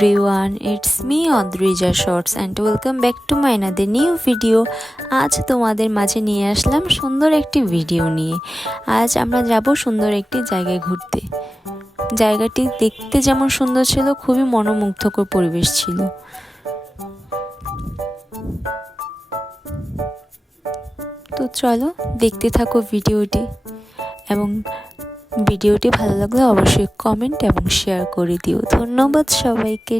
everyone, it's me Odrija Shorts and welcome back to my another new video. আজ তোমাদের মাঝে নিয়ে আসলাম সুন্দর একটি ভিডিও নিয়ে। আজ আমরা যাব সুন্দর একটি জায়গায় ঘুরতে। জায়গাটি দেখতে যেমন সুন্দর ছিল, খুবই মনোমুগ্ধকর পরিবেশ ছিল। তো চলো দেখতে থাকো ভিডিওটি, এবং ভিডিওটি ভালো লাগলে অবশ্যই কমেন্ট এবং শেয়ার করে দিও। ধন্যবাদ সবাইকে।